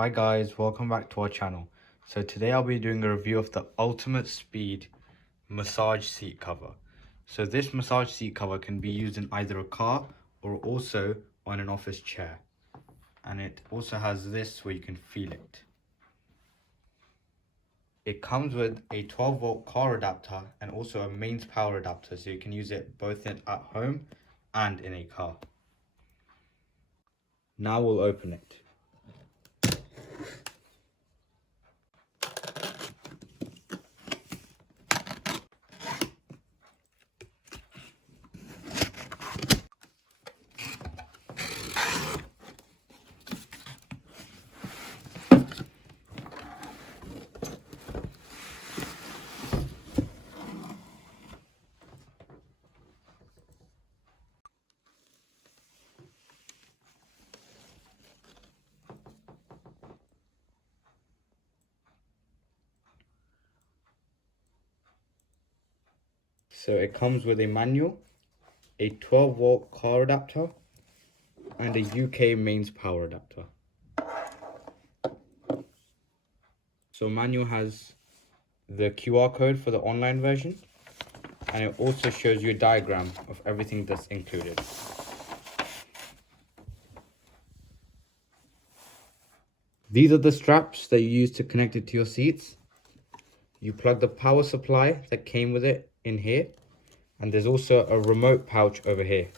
Hi guys, welcome back to our channel. So today I'll be doing a review of the Ultimate Speed massage seat cover. So this massage seat cover can be used in either a car or also on an office chair. And it also has this where you can feel it. It comes with a 12-volt car adapter and also a mains power adapter, so you can use it both at home and in a car. Now we'll open it. So it comes with a manual, a 12-volt car adapter, and a UK mains power adapter. So manual has the QR code for the online version, and it also shows you a diagram of everything that's included. These are the straps that you use to connect it to your seats. You plug the power supply that came with it in here, and there's also a remote pouch over here.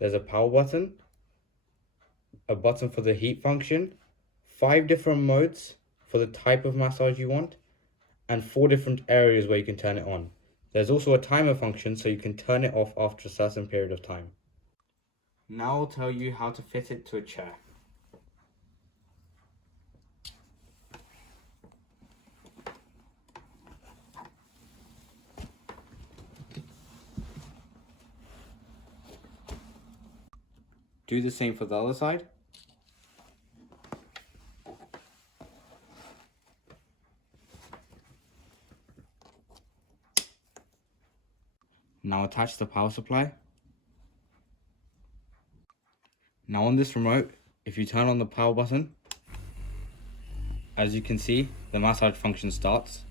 There's a power button, a button for the heat function, 5 different modes for the type of massage you want, and 4 different areas where you can turn it on. There's also a timer function so you can turn it off after a certain period of time. Now I'll tell you how to fit it to a chair. Do the same for the other side. Now attach the power supply. Now on this remote, if you turn on the power button, as you can see, the massage function starts.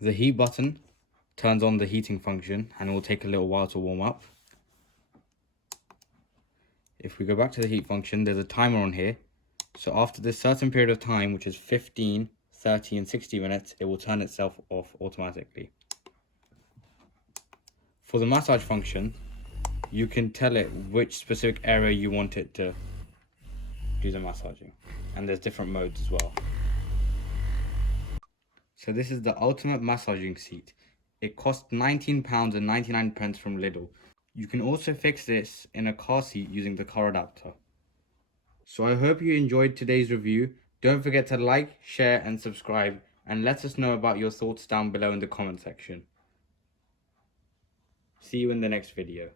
The heat button turns on the heating function and it will take a little while to warm up. If we go back to the heat function, there's a timer on here. So after this certain period of time, which is 15, 30 and 60 minutes, it will turn itself off automatically. For the massage function, you can tell it which specific area you want it to do the massaging. And there's different modes as well. So this is the Ultimate Massaging Seat. It costs £19.99 from Lidl. You can also fix this in a car seat using the car adapter. So I hope you enjoyed today's review. Don't forget to like, share and subscribe, and let us know about your thoughts down below in the comment section. See you in the next video.